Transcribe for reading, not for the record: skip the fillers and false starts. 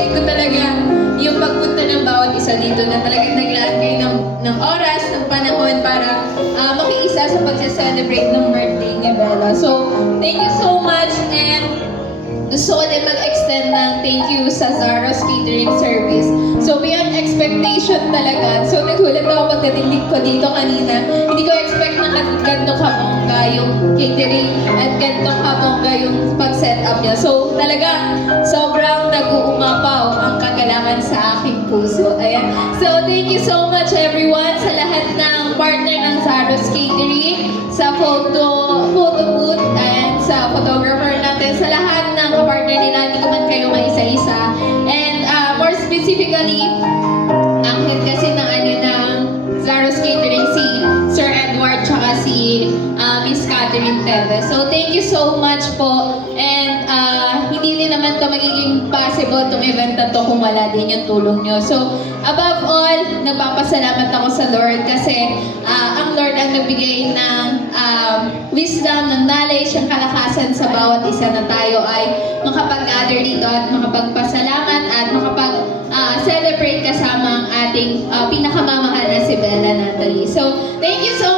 na-appreciate ko talaga yung pagpunta ng bawat isa dito na talagang naglaan kayo ng oras, ng panahon para makiisa sa pag-celebrate ng birthday ni Bella. So, thank you so much, and gusto ko din mag-extend ng thank you sa Zara's Catering Service. So, beyond expectation talaga. So, nagulat ako pagdating ko dito kanina. Hindi ko expect na ganito kabongga yung catering at ganito kabongga yung pag-set up niya. So, talaga, sobrang nag-uumapaw ang kagalakan sa aking puso. Ayan. So, thank you so much everyone sa lahat ng partner ng Zara's Catering, sa photo booth, and sa photographer natin, sa lahat ng kapartner nila, hindi ko man kayo maisa-isa. And more specifically, ang head kasi ng Zara's Catering si Sir Edward tsaka si Miss Catherine Tevez. So thank you so much po, and hindi din naman to magiging possible tong event na to kung wala din yung tulong nyo. So above all, nagpapasalamat ako sa Lord kasi ang Lord ang nagbigay ng wisdom, ng knowledge, ang kalakasan sa bawat isa na tayo ay makapag-gather dito at makapagpasalamat at makapag-celebrate kasama ang ating pinakamamahal na si Bella Natalie. So, thank you so